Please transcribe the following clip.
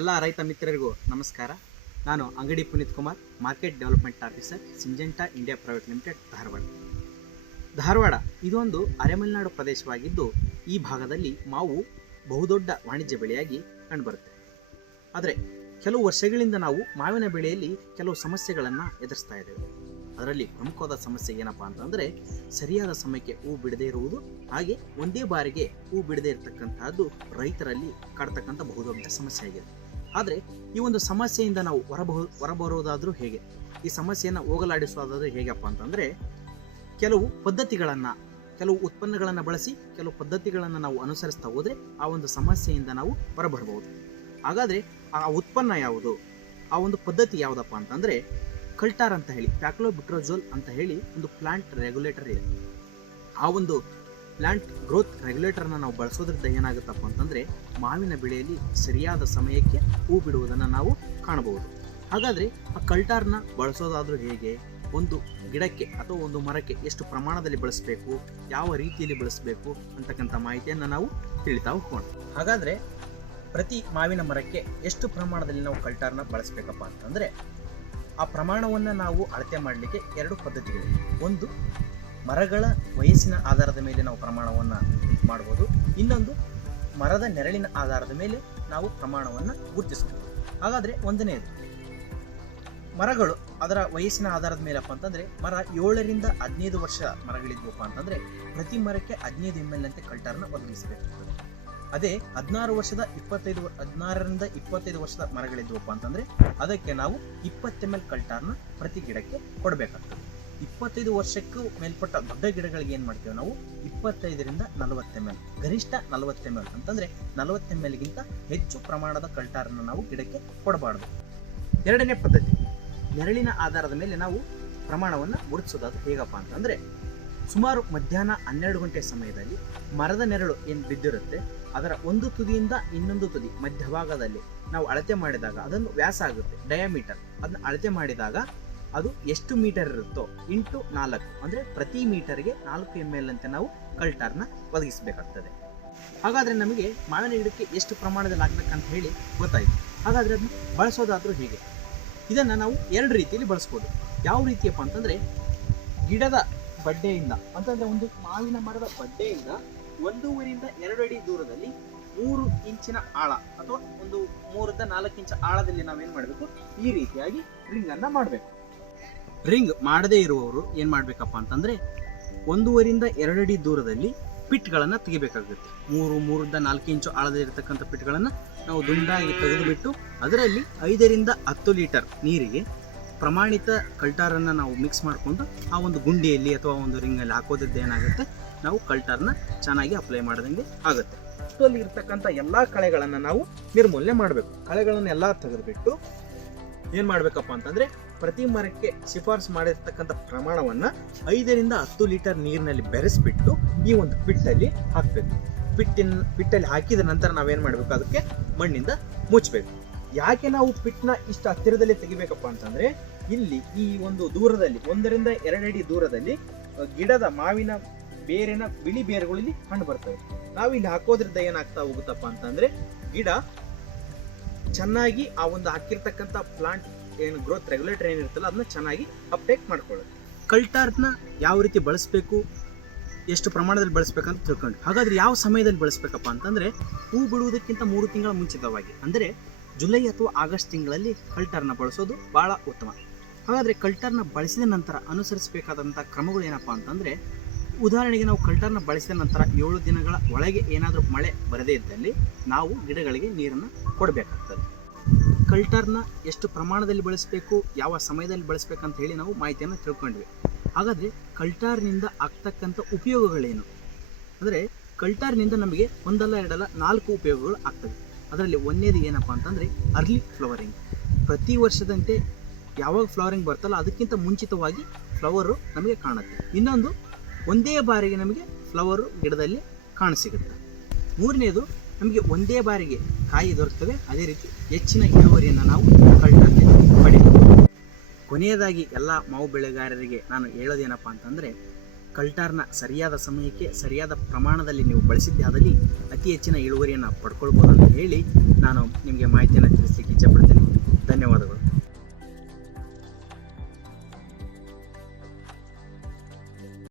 ಎಲ್ಲ ರೈತ ಮಿತ್ರರಿಗೂ ನಮಸ್ಕಾರ. ನಾನು Angadi Puneeth Kumar, market development officer, Syngenta India private limited, Dharwad. Dharwad ಇದೊಂದು ಅರೆಮಲೆನಾಡು ಪ್ರದೇಶವಾಗಿದ್ದು, ಈ ಭಾಗದಲ್ಲಿ ಮಾವು ಬಹುದೊಡ್ಡ ವಾಣಿಜ್ಯ ಬೆಳೆಯಾಗಿ ಕಂಡುಬರುತ್ತೆ. ಆದರೆ, ಕೆಲವು ವರ್ಷಗಳಿಂದ ನಾವು ಮಾವಿನ ಬೆಳೆಯಲ್ಲಿ ಕೆಲವು ಸಮಸ್ಯೆಗಳನ್ನು ಎದುರಿಸ್ತಾ ಇದ್ದೇವೆ. ಅದರಲ್ಲಿ ಪ್ರಮುಖವಾದ ಸಮಸ್ಯೆ ಏನಪ್ಪಾ ಅಂತಂದರೆ, ಸರಿಯಾದ ಸಮಯಕ್ಕೆ ಹೂ ಬಿಡದೇ ಇರುವುದು, ಹಾಗೆ ಒಂದೇ ಬಾರಿಗೆ ಹೂ ಬಿಡದೇ ಇರತಕ್ಕಂತಹದ್ದು ರೈತರಲ್ಲಿ ಕಾಡ್ತಕ್ಕಂಥ ಬಹುದೊಡ್ಡ ಸಮಸ್ಯೆ ಆಗಿದೆ. ಆದರೆ ಈ ಒಂದು ಸಮಸ್ಯೆಯಿಂದ ನಾವು ಹೊರಬಹು ಹೊರಬರುವುದಾದರೂ ಹೇಗೆ? ಈ ಸಮಸ್ಯೆಯನ್ನು ಹೋಗಲಾಡಿಸೋದಾದರೂ ಹೇಗಪ್ಪ ಅಂತಂದರೆ, ಕೆಲವು ಪದ್ಧತಿಗಳನ್ನು, ಕೆಲವು ಉತ್ಪನ್ನಗಳನ್ನು ಬಳಸಿ, ಕೆಲವು ಪದ್ಧತಿಗಳನ್ನು ನಾವು ಅನುಸರಿಸ್ತಾ ಹೋದರೆ ಆ ಒಂದು ಸಮಸ್ಯೆಯಿಂದ ನಾವು ಹೊರಬರಬಹುದು. ಹಾಗಾದರೆ ಆ ಉತ್ಪನ್ನ ಯಾವುದು? ಆ ಒಂದು ಪದ್ಧತಿ ಯಾವುದಪ್ಪ ಅಂತಂದರೆ, ಕಲ್ಟಾರ್ ಅಂತ ಹೇಳಿ, ಪ್ಯಾಕ್ಲೋಬಿಟ್ರೋಜೋಲ್ ಅಂತ ಹೇಳಿ ಒಂದು ಪ್ಲಾಂಟ್ ರೆಗ್ಯುಲೇಟರ್ ಇದೆ. ಆ ಒಂದು ಪ್ಲಾಂಟ್ ಗ್ರೋತ್ ರೆಗ್ಯುಲೇಟರ್ನ ನಾವು ಬಳಸೋದ್ರಿಂದ ಏನಾಗುತ್ತಪ್ಪ ಅಂತಂದರೆ ಮಾವಿನ ಬೆಳೆಯಲ್ಲಿ ಸರಿಯಾದ ಸಮಯಕ್ಕೆ ಹೂ ಬಿಡುವುದನ್ನು ನಾವು ಕಾಣಬಹುದು. ಹಾಗಾದರೆ ಆ ಕಲ್ಟಾರ್ನ ಬಳಸೋದಾದರೂ ಹೇಗೆ? ಒಂದು ಗಿಡಕ್ಕೆ ಅಥವಾ ಒಂದು ಮರಕ್ಕೆ ಎಷ್ಟು ಪ್ರಮಾಣದಲ್ಲಿ ಬಳಸಬೇಕು? ಯಾವ ರೀತಿಯಲ್ಲಿ ಬಳಸಬೇಕು? ಅಂತಕ್ಕಂಥ ಮಾಹಿತಿಯನ್ನು ನಾವು ತಿಳಿತಾ ಹೋಗೋಣ. ಹಾಗಾದರೆ ಪ್ರತಿ ಮಾವಿನ ಮರಕ್ಕೆ ಎಷ್ಟು ಪ್ರಮಾಣದಲ್ಲಿ ನಾವು ಕಲ್ಟಾರ್ನ ಬಳಸಬೇಕಪ್ಪ ಅಂತಂದರೆ ಆ ಪ್ರಮಾಣವನ್ನು ನಾವು ಅಳತೆ ಮಾಡಲಿಕ್ಕೆ ಎರಡು ಪದ್ಧತಿಗಳಿವೆ. ಒಂದು ಮರಗಳ ವಯಸ್ಸಿನ ಆಧಾರದ ಮೇಲೆ ನಾವು ಪ್ರಮಾಣವನ್ನು ಮಾಡ್ಬೋದು. ಇನ್ನೊಂದು, ಮರದ ನೆರಳಿನ ಆಧಾರದ ಮೇಲೆ ನಾವು ಪ್ರಮಾಣವನ್ನು ಗುರುತಿಸ್ಬೋದು. ಹಾಗಾದರೆ ಒಂದನೇದು ಮರಗಳು ಅದರ ವಯಸ್ಸಿನ ಆಧಾರದ ಮೇಲಪ್ಪ ಅಂತಂದರೆ ಮರ ಏಳರಿಂದ ಹದಿನೈದು ವರ್ಷ ಮರಗಳಿದ್ವಪ್ಪ ಅಂತಂದರೆ ಪ್ರತಿ ಮರಕ್ಕೆ ಹದಿನೈದು ಎಂ ಎಲ್ ಅಂತೆ ಕಲ್ಟರ್ನ ಒದಗಿಸಬೇಕಾಗ್ತದೆ. ಅದೇ ಹದಿನಾರು ವರ್ಷದ ಇಪ್ಪತ್ತೈದು, ಹದಿನಾರರಿಂದ ಇಪ್ಪತ್ತೈದು ವರ್ಷದ ಮರಗಳಿದ್ವಪ್ಪ ಅಂತಂದರೆ ಅದಕ್ಕೆ ನಾವು ಇಪ್ಪತ್ತು ಎಂ ಎಲ್ ಕಲ್ಟಾರ್ನ ಪ್ರತಿ ಗಿಡಕ್ಕೆ ಕೊಡಬೇಕಾಗ್ತದೆ. ಇಪ್ಪತ್ತೈದು ವರ್ಷಕ್ಕೂ ಮೇಲ್ಪಟ್ಟ ದೊಡ್ಡ ಗಿಡಗಳಿಗೆ ಏನು ಮಾಡ್ತೇವೆ ನಾವು? ಇಪ್ಪತ್ತೈದರಿಂದ ನಲವತ್ತು ಎಂ ಎಲ್ ಗರಿಷ್ಠ ನಲವತ್ತು ಎಂ ಎಲ್ ಅಂತಂದರೆ ನಲವತ್ತು ಎಂ ಎಲ್ಗಿಂತ ಹೆಚ್ಚು ಪ್ರಮಾಣದ ಕಲ್ಟಾರನ್ನು ನಾವು ಗಿಡಕ್ಕೆ ಕೊಡಬಾರ್ದು. ಎರಡನೇ ಪದ್ಧತಿ, ನೆರಳಿನ ಆಧಾರದ ಮೇಲೆ ನಾವು ಪ್ರಮಾಣವನ್ನು ಗುರುತಿಸೋದು ಅದು ಹೇಗಪ್ಪ ಅಂತಂದರೆ ಸುಮಾರು ಮಧ್ಯಾಹ್ನ ಹನ್ನೆರಡು ಗಂಟೆ ಸಮಯದಲ್ಲಿ ಮರದ ನೆರಳು ಏನು ಬಿದ್ದಿರುತ್ತೆ, ಅದರ ಒಂದು ತುದಿಯಿಂದ ಇನ್ನೊಂದು ತುದಿ ಮಧ್ಯಭಾಗದಲ್ಲಿ ನಾವು ಅಳತೆ ಮಾಡಿದಾಗ ಅದೊಂದು ವ್ಯಾಸ ಆಗುತ್ತೆ ಡಯಾಮೀಟರ್ ಅದನ್ನ ಅಳತೆ ಮಾಡಿದಾಗ ಅದು ಎಷ್ಟು ಮೀಟರ್ ಇರುತ್ತೋ ಇಂಟು ನಾಲ್ಕು. ಅಂದರೆ ಪ್ರತಿ ಮೀಟರ್ಗೆ ನಾಲ್ಕು ಎಂ ಎಲ್ ಅಂತ ನಾವು ಕಲ್ಟಾರ್ನ ಒದಗಿಸಬೇಕಾಗ್ತದೆ. ಹಾಗಾದರೆ ನಮಗೆ ಮಾವಿನ ಗಿಡಕ್ಕೆ ಎಷ್ಟು ಪ್ರಮಾಣದಲ್ಲಿ ಆಗ್ಬೇಕಂತ ಹೇಳಿ ಗೊತ್ತಾಯಿತು. ಹಾಗಾದರೆ ಅದನ್ನು ಬಳಸೋದಾದರೂ ಹೀಗೆ. ಇದನ್ನು ನಾವು ಎರಡು ರೀತಿಯಲ್ಲಿ ಬಳಸ್ಬೋದು. ಯಾವ ರೀತಿಯಪ್ಪ ಅಂತಂದರೆ ಗಿಡದ ಬಡ್ಡೆಯಿಂದ, ಅಂತಂದರೆ ಒಂದು ಮಾವಿನ ಮರದ ಬಡ್ಡೆಯಿಂದ ಒಂದೂವರಿಂದ ಎರಡು ಅಡಿ ದೂರದಲ್ಲಿ ಮೂರು ಇಂಚಿನ ಆಳ ಅಥವಾ ಒಂದು ಮೂರಿಂದ ನಾಲ್ಕು ಇಂಚ ಆಳದಲ್ಲಿ ನಾವೇನು ಮಾಡಬೇಕು? ಈ ರೀತಿಯಾಗಿ ರಿಂಗನ್ನು ಮಾಡಬೇಕು. ರಿಂಗ್ ಮಾಡದೇ ಇರುವವರು ಏನು ಮಾಡಬೇಕಪ್ಪ ಅಂತಂದರೆ ಒಂದೂವರಿಂದ ಎರಡು ಅಡಿ ದೂರದಲ್ಲಿ ಪಿಟ್ಗಳನ್ನು ತೆಗಿಬೇಕಾಗುತ್ತೆ. ಮೂರು ಮೂರಿಂದ ನಾಲ್ಕು ಇಂಚು ಆಳದಲ್ಲಿರ್ತಕ್ಕಂಥ ಪಿಟ್ಗಳನ್ನು ನಾವು ದುಂಡಾಗಿ ತೆಗೆದುಬಿಟ್ಟು ಅದರಲ್ಲಿ ಐದರಿಂದ ಹತ್ತು ಲೀಟರ್ ನೀರಿಗೆ ಪ್ರಮಾಣಿತ ಕಲ್ಟಾರನ್ನು ನಾವು ಮಿಕ್ಸ್ ಮಾಡಿಕೊಂಡು ಆ ಒಂದು ಗುಂಡಿಯಲ್ಲಿ ಅಥವಾ ಒಂದು ರಿಂಗಲ್ಲಿ ಹಾಕೋದ್ರಿಂದ ಏನಾಗುತ್ತೆ? ನಾವು ಕಲ್ಟಾರನ್ನ ಚೆನ್ನಾಗಿ ಅಪ್ಲೈ ಮಾಡಿದಂಗೆ ಆಗುತ್ತೆ. ಅಲ್ಲಿ ಇರ್ತಕ್ಕಂಥ ಎಲ್ಲ ಕಳೆಗಳನ್ನು ನಾವು ನಿರ್ಮೂಲನೆ ಮಾಡಬೇಕು. ಕಳೆಗಳನ್ನು ಎಲ್ಲ ತೆಗೆದುಬಿಟ್ಟು ಏನು ಮಾಡಬೇಕಪ್ಪ ಅಂತಂದರೆ ಪ್ರತಿ ಮರಕ್ಕೆ ಶಿಫಾರಸು ಮಾಡಿರ್ತಕ್ಕಂಥ ಪ್ರಮಾಣವನ್ನು ಐದರಿಂದ ಹತ್ತು ಲೀಟರ್ ನೀರಿನಲ್ಲಿ ಬೆರೆಸ್ಬಿಟ್ಟು ಈ ಒಂದು ಪಿಟ್ಟಲ್ಲಿ ಹಾಕಬೇಕು. ಪಿಟ್ಟಿನ, ಪಿಟ್ಟಲ್ಲಿ ಹಾಕಿದ ನಂತರ ನಾವೇನು ಮಾಡಬೇಕು? ಅದಕ್ಕೆ ಮಣ್ಣಿಂದ ಮುಚ್ಚಬೇಕು ಯಾಕೆ ನಾವು ಪಿಟ್ನ ಇಷ್ಟು ಹತ್ತಿರದಲ್ಲಿ ತೆಗಿಬೇಕಪ್ಪ ಅಂತಂದ್ರೆ, ಇಲ್ಲಿ ಈ ಒಂದು ದೂರದಲ್ಲಿ, ಒಂದರಿಂದ ಎರಡಡಿ ದೂರದಲ್ಲಿ ಗಿಡದ ಮಾವಿನ ಬೇರಿನ ಬಿಳಿ ಬೇರುಗಳಲ್ಲಿ ಕಂಡು ಬರ್ತವೆ. ನಾವು ಇಲ್ಲಿ ಹಾಕೋದ್ರಿಂದ ಏನಾಗ್ತಾ ಹೋಗುತ್ತಪ್ಪ ಅಂತಂದ್ರೆ, ಗಿಡ ಚೆನ್ನಾಗಿ ಆ ಒಂದು ಹಾಕಿರ್ತಕ್ಕಂಥ ಪ್ಲಾಂಟ್ ಏನು ಗ್ರೋತ್ ರೆಗ್ಯುಲೇಟರ್ ಏನಿರುತ್ತಲ್ಲ ಅದನ್ನ ಚೆನ್ನಾಗಿ ಅಪ್ಟೇಕ್ ಮಾಡ್ಕೊಳ್ಳುತ್ತೆ ಕಲ್ಟಾರ್ನ ಯಾವ ರೀತಿ ಬಳಸಬೇಕು, ಎಷ್ಟು ಪ್ರಮಾಣದಲ್ಲಿ ಬಳಸಬೇಕಂತ ತಿಳ್ಕೊಂಡು. ಹಾಗಾದ್ರೆ ಯಾವ ಸಮಯದಲ್ಲಿ ಬಳಸಬೇಕಪ್ಪ ಅಂತಂದ್ರೆ, ಹೂ ಬಿಡುವುದಕ್ಕಿಂತ ಮೂರು ತಿಂಗಳ ಮುಂಚಿತವಾಗಿ. ಅಂದರೆ ಜುಲೈ ಅಥವಾ ಆಗಸ್ಟ್ ತಿಂಗಳಲ್ಲಿ ಕಲ್ಟರ್ನ ಬಳಸೋದು ಬಹಳ ಉತ್ತಮ. ಹಾಗಾದರೆ ಕಲ್ಟರ್ನ ಬಳಸಿದ ನಂತರ ಅನುಸರಿಸಬೇಕಾದಂಥ ಕ್ರಮಗಳು ಏನಪ್ಪ ಅಂತಂದರೆ, ಉದಾಹರಣೆಗೆ ನಾವು ಕಲ್ಟರ್ನ ಬಳಸಿದ ನಂತರ ಏಳು ದಿನಗಳ ಒಳಗೆ ಏನಾದರೂ ಮಳೆ ಬರದೇ ಇದ್ದಲ್ಲಿ ನಾವು ಗಿಡಗಳಿಗೆ ನೀರನ್ನು ಕೊಡಬೇಕಾಗ್ತದೆ. ಕಲ್ಟರ್ನ ಎಷ್ಟು ಪ್ರಮಾಣದಲ್ಲಿ ಬಳಸಬೇಕು, ಯಾವ ಸಮಯದಲ್ಲಿ ಬಳಸಬೇಕಂತ ಹೇಳಿ ನಾವು ಮಾಹಿತಿಯನ್ನು ತಿಳ್ಕೊಂಡ್ವಿ. ಹಾಗಾದರೆ ಕಲ್ಟಾರ್ನಿಂದ ಆಗ್ತಕ್ಕಂಥ ಉಪಯೋಗಗಳೇನು? ಅಂದರೆ ಕಲ್ಟಾರ್ನಿಂದ ನಮಗೆ ಒಂದಲ್ಲ, ಎರಡಲ್ಲ, ನಾಲ್ಕು ಉಪಯೋಗಗಳು ಆಗ್ತವೆ. ಅದರಲ್ಲಿ ಒಂದೇದು ಏನಪ್ಪ ಅಂತಂದರೆ ಅರ್ಲಿ ಫ್ಲವರಿಂಗ್. ಪ್ರತಿ ವರ್ಷದಂತೆ ಯಾವಾಗ ಫ್ಲವರಿಂಗ್ ಬರ್ತಲ್ಲ, ಅದಕ್ಕಿಂತ ಮುಂಚಿತವಾಗಿ ಫ್ಲವರು ನಮಗೆ ಕಾಣುತ್ತೆ. ಇನ್ನೊಂದು, ಒಂದೇ ಬಾರಿಗೆ ನಮಗೆ ಫ್ಲವರು ಗಿಡದಲ್ಲಿ ಕಾಣಸಿಗುತ್ತೆ ಮೂರನೇದು, ನಮಗೆ ಒಂದೇ ಬಾರಿಗೆ ಕಾಯಿ ದೊರಕ್ತವೆ. ಅದೇ ರೀತಿ ಹೆಚ್ಚಿನ ಇಳುವರಿಯನ್ನು ನಾವು ಕಲ್ಟಲ್ಲಿ ಪಡೆಯಬಹುದು. ಕೊನೆಯದಾಗಿ ಎಲ್ಲ ಮಾವು ಬೆಳೆಗಾರರಿಗೆ ನಾನು ಹೇಳೋದೇನಪ್ಪ ಅಂತಂದರೆ ಕಲ್ಟಾರ್ನ ಸರಿಯಾದ ಸಮಯಕ್ಕೆ, ಸರಿಯಾದ ಪ್ರಮಾಣದಲ್ಲಿ ನೀವು ಬಳಸಿದ್ದೇ ಆದಲ್ಲಿ ಅತಿ ಹೆಚ್ಚಿನ ಇಳುವರಿಯನ್ನು ಪಡ್ಕೊಳ್ಬೋದು ಅಂತ ಹೇಳಿ ನಾನು ನಿಮಗೆ ಮಾಹಿತಿಯನ್ನು ತಿಳಿಸ್ಲಿಕ್ಕೆ ಇಚ್ಛೆಪಡ್ತೀನಿ